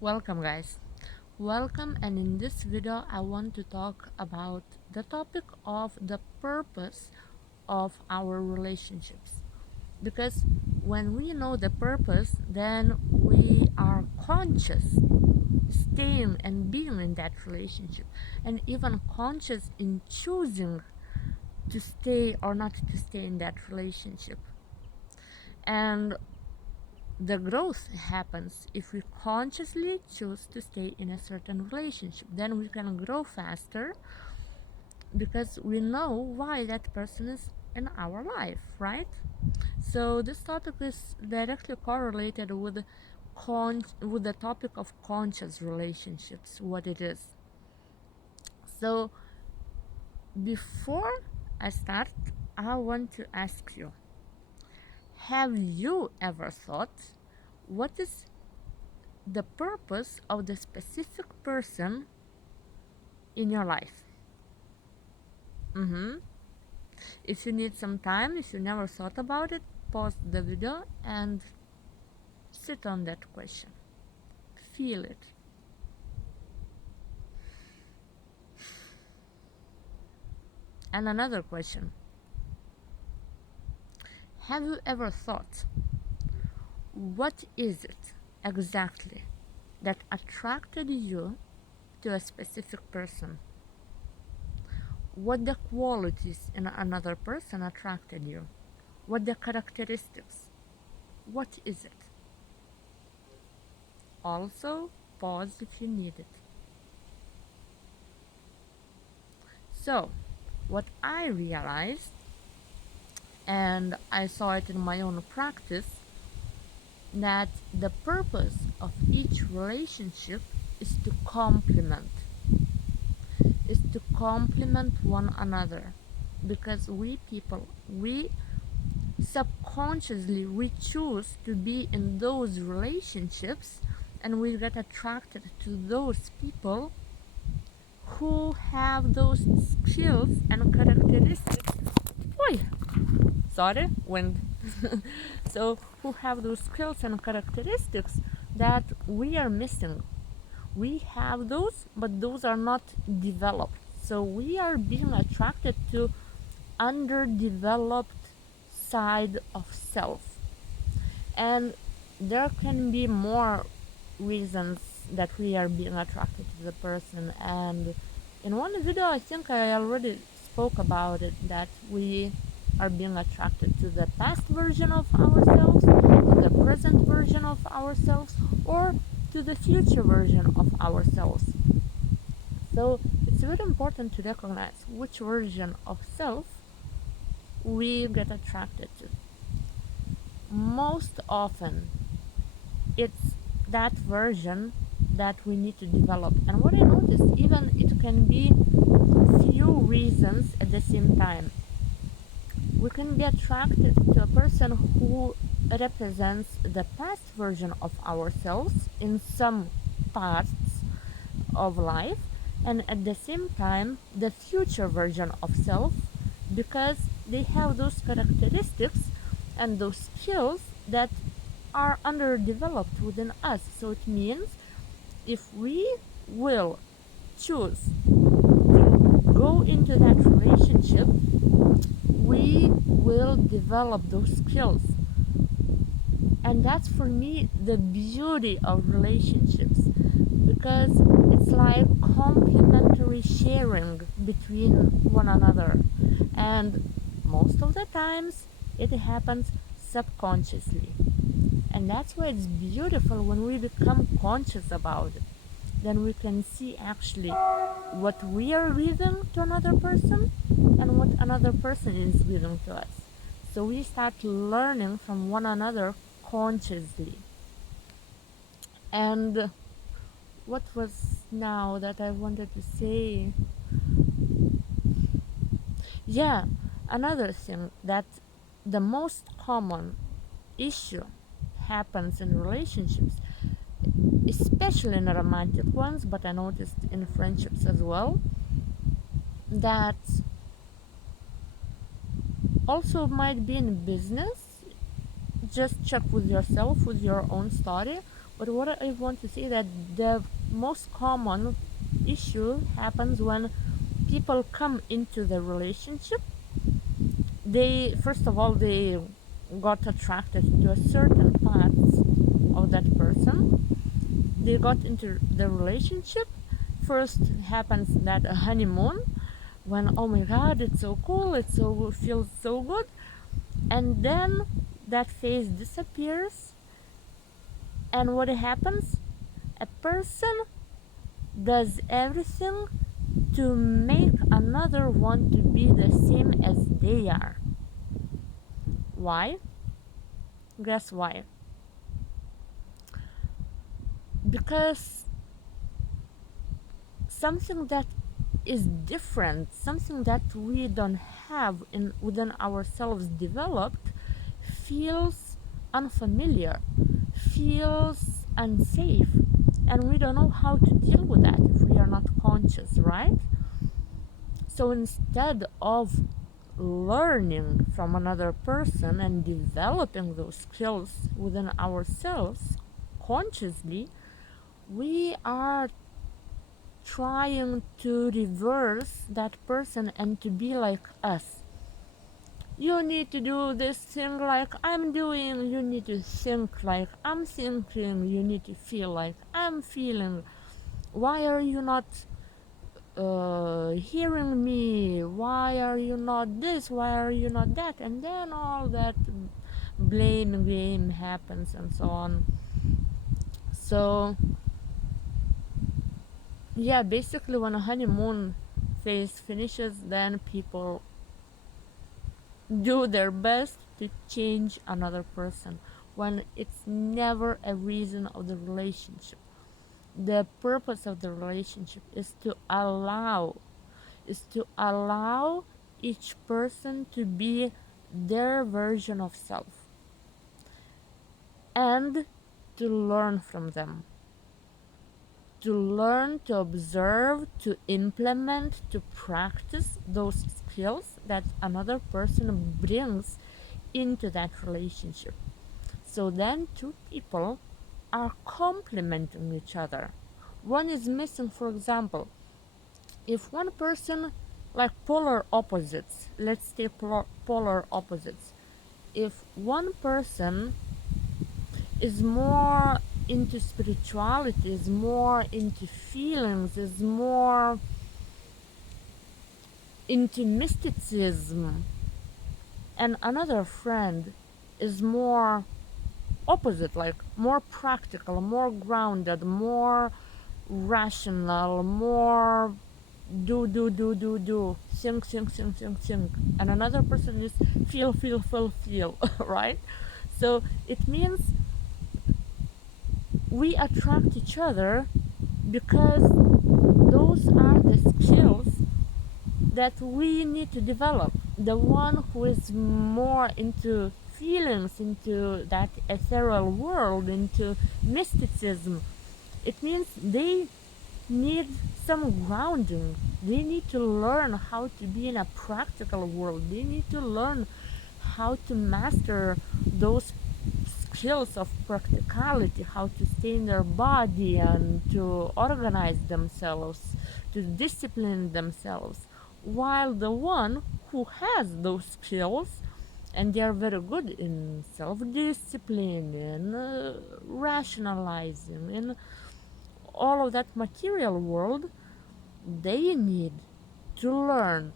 Welcome guys, welcome, and in this video I want to talk about the topic of the purpose of our relationships, because when we know the purpose, then we are conscious staying and being in that relationship, and even conscious in choosing to stay or not to stay in that relationship. And the growth happens if we consciously choose to stay in a certain relationship. Then we can grow faster because we know why that person is in our life, right? So this topic is directly correlated with the topic of conscious relationships, what it is. So before I start, I want to ask you, have you ever thought, what is the purpose of the specific person in your life? If you need some time, if you never thought about it, pause the video and sit on that question. Feel it. And another question. Have you ever thought, what is it exactly that attracted you to a specific person? What the qualities in another person attracted you? What the characteristics? What is it? Also, pause if you need it. So, what I realized, and I saw it in my own practice, that the purpose of each relationship is to complement one another, because we people, we subconsciously we choose to be in those relationships, and we get attracted to those people who have those skills and characteristics. Oi, sorry, wind. So who have those skills and characteristics that we are missing. We have those, but those are not developed. So we are being attracted to underdeveloped side of self. And there can be more reasons that we are being attracted to the person. And in one video, I think I already spoke about it, that we are being attracted to the past version of ourselves, to the present version of ourselves, or to the future version of ourselves. So it's very important to recognize which version of self we get attracted to. Most often it's that version that we need to develop. And what I noticed, even it can be few reasons at the same time. We can be attracted to a person who represents the past version of ourselves in some parts of life, and at the same time the future version of self, because they have those characteristics and those skills that are underdeveloped within us. So it means if we will choose to go into that relationship, we will develop those skills. And that's, for me, the beauty of relationships, because it's like complementary sharing between one another, and most of the times it happens subconsciously. And that's why it's beautiful when we become conscious about it. Then we can see actually what we are giving to another person and what another person is giving to us. So we start learning from one another consciously. And what was now that I wanted to say? Yeah, another thing, that the most common issue happens in relationships, especially in romantic ones, but I noticed in friendships as well, that also might be in business. Just check with yourself, with your own story. But what I want to say that the most common issue happens when people come into the relationship. They first of all they got attracted to a certain parts of that person. They got into the relationship. First happens that a honeymoon, when oh my god, it's so cool, it so feels so good, and then that phase disappears, and what happens? A person does everything to make another want to be the same as they are. Why? Guess why? Because something that is different, something that we don't have in within ourselves developed, feels unfamiliar, feels unsafe, and we don't know how to deal with that if we are not conscious, right? So instead of learning from another person and developing those skills within ourselves consciously, we are trying to reverse that person and to be like us. You need to do this thing like I'm doing, you need to think like I'm thinking, you need to feel like I'm feeling. Why are you not hearing me? Why are you not this? Why are you not that? And then all that blame game happens and so on. So yeah, basically when a honeymoon phase finishes, then people do their best to change another person when it's never a reason of the relationship. The purpose of the relationship is to allow each person to be their version of self and to learn from them, to learn, to observe, to implement, to practice those skills that another person brings into that relationship. So then two people are complementing each other. One is missing, for example, if one person, like polar opposites, let's take polar opposites. If one person is more into spirituality, is more into feelings, is more into mysticism, and another friend is more opposite, like more practical, more grounded, more rational, more do, think, and another person is feel, right? So it means we attract each other because those are the skills that we need to develop. The one who is more into feelings, into that ethereal world, into mysticism, it means they need some grounding. They need to learn how to be in a practical world. They need to learn how to master those skills of practicality, how to stay in their body and to organize themselves, to discipline themselves. While the one who has those skills and they are very good in self-discipline, in rationalizing, in all of that material world, they need to learn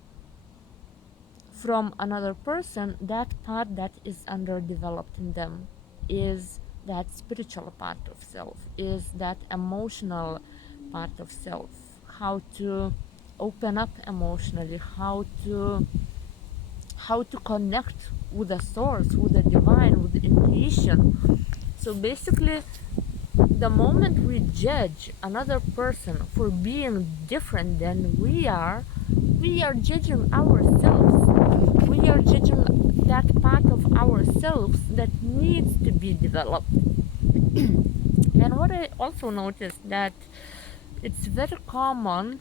from another person that part that is underdeveloped in them, is that spiritual part of self, is that emotional part of self, how to open up emotionally, how to connect with the source, with the divine, with the intuition. So basically, the moment we judge another person for being different than we are judging ourselves. We are judging that part of ourselves that needs to be developed. And what I also noticed that it's very common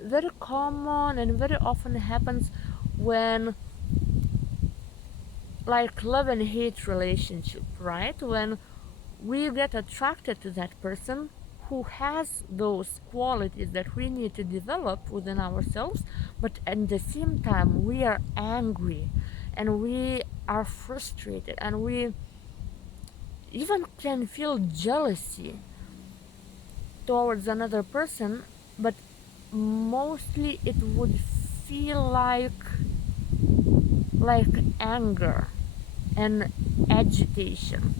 and very often happens when, like, love and hate relationship, right? When we get attracted to that person who has those qualities that we need to develop within ourselves, but at the same time we are angry and we are frustrated and we even can feel jealousy towards another person, but mostly it would feel like anger and agitation,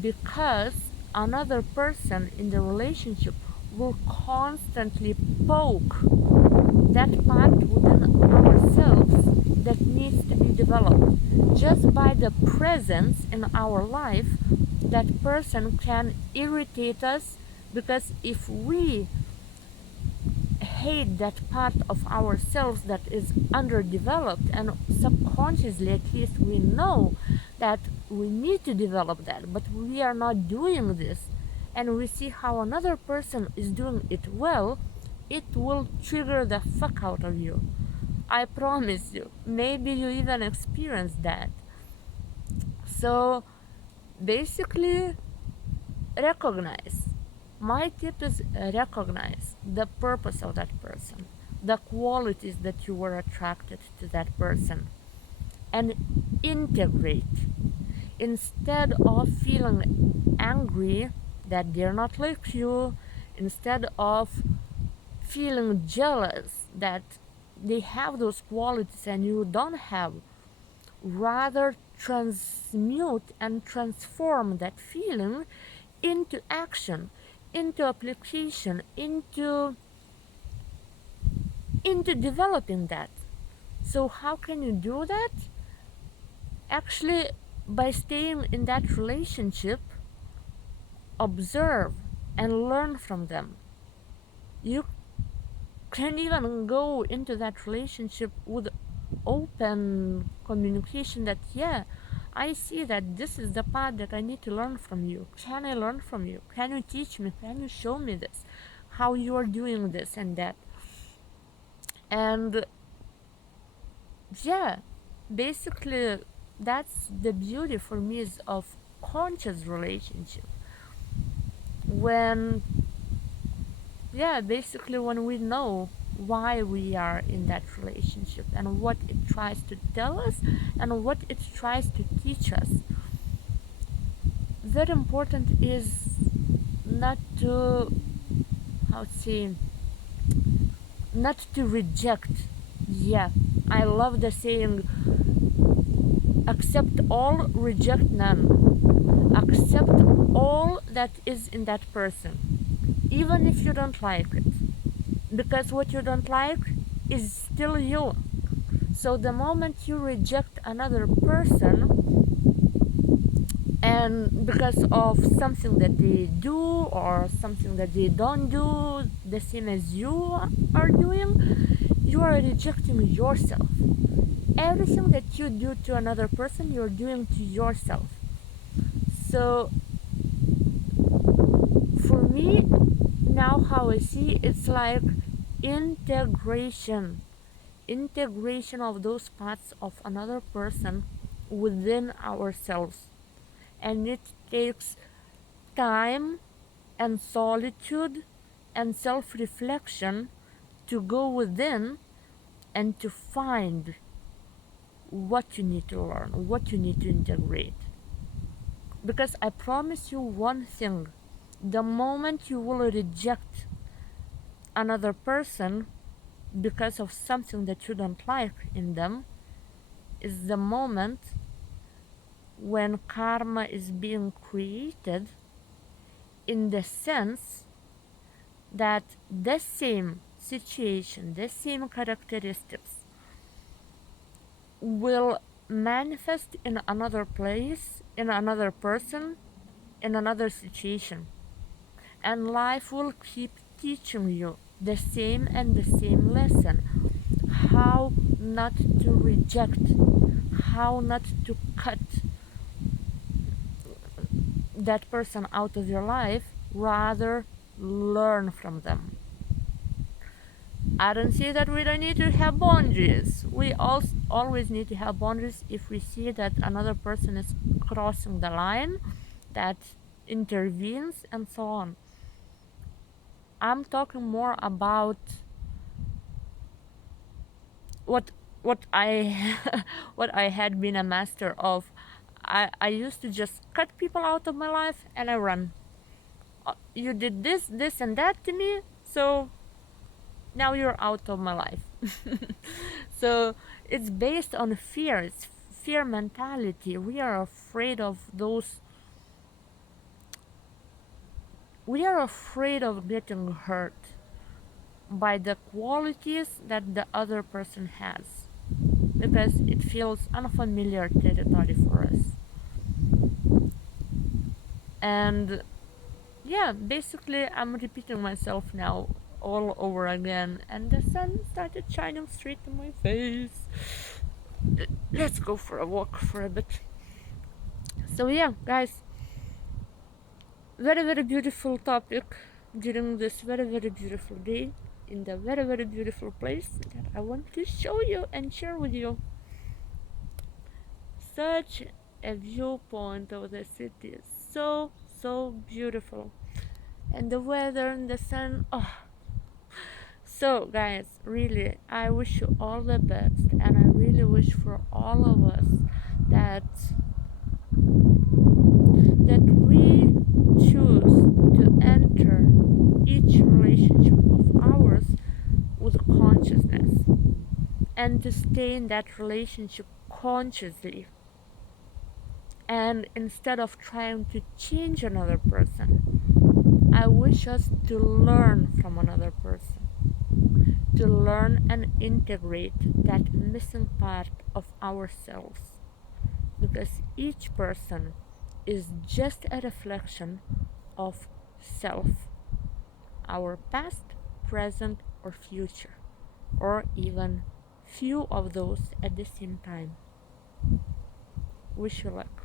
because another person in the relationship will constantly poke that part within ourselves that needs to be developed. Just by the presence in our life, that person can irritate us, because if we hate that part of ourselves that is underdeveloped, and subconsciously at least we know that we need to develop that, but we are not doing this, and we see how another person is doing it well, it will trigger the fuck out of you. I promise you. Maybe you even experienced that. So basically, recognize. My tip is recognize the purpose of that person, the qualities that you were attracted to that person, and integrate. Instead of feeling angry that they're not like you, instead of feeling jealous that they have those qualities and you don't have, rather transmute and transform that feeling into action, into application, into developing that. So how can you do that? Actually, by staying in that relationship, observe and learn from them. You can even go into that relationship with open communication that, yeah, I see that this is the part that I need to learn from you. Can I learn from you? Can you teach me? Can you show me this? How you are doing this and that? And yeah, basically that's the beauty for me is of conscious relationship. When, yeah, basically when we know why we are in that relationship and what it tries to tell us and what it tries to teach us. Very important is not to, how to say, not to reject. Yeah, I love the saying, accept all, reject none. Accept all that is in that person, even if you don't like it, because what you don't like is still you. So the moment you reject another person, and because of something that they do or something that they don't do the same as you are doing, you are rejecting yourself. Everything that you do to another person, you're doing to yourself. So for me now, how I see it's like integration of those parts of another person within ourselves, and it takes time and solitude and self-reflection to go within and to find what you need to learn, what you need to integrate. Because I promise you one thing, the moment you will reject another person because of something that you don't like in them, is the moment when karma is being created, in the sense that the same situation, the same characteristics will manifest in another place, in another person, in another situation. And life will keep teaching you the same and the same lesson. How not to reject, how not to cut that person out of your life, rather learn from them. I don't see that we don't need to have boundaries. We always need to have boundaries if we see that another person is crossing the line that intervenes and so on. I'm talking more about what what I what I had been a master of. I used to just cut people out of my life and I run. You did this, and that to me, so now you're out of my life. So it's based on fear. It's fear mentality. We are afraid of those. We are afraid of getting hurt by the qualities that the other person has because it feels unfamiliar territory for us. And yeah, basically, I'm repeating myself now all over again, and the sun started shining straight in my face. Let's go for a walk for a bit. So, yeah, guys, very, very beautiful topic during this very, very beautiful day in the very, very beautiful place that I want to show you and share with you. Such a viewpoint of the city is so, so beautiful. And the weather and the sun, oh. So, guys, really, I wish you all the best, and I really wish for all of us that we choose to enter each relationship of ours with consciousness and to stay in that relationship consciously. And instead of trying to change another person, I wish us to learn from another person, to learn and integrate that missing part of ourselves, because each person is just a reflection of self, our past, present, or future, or even few of those at the same time. Wish you luck.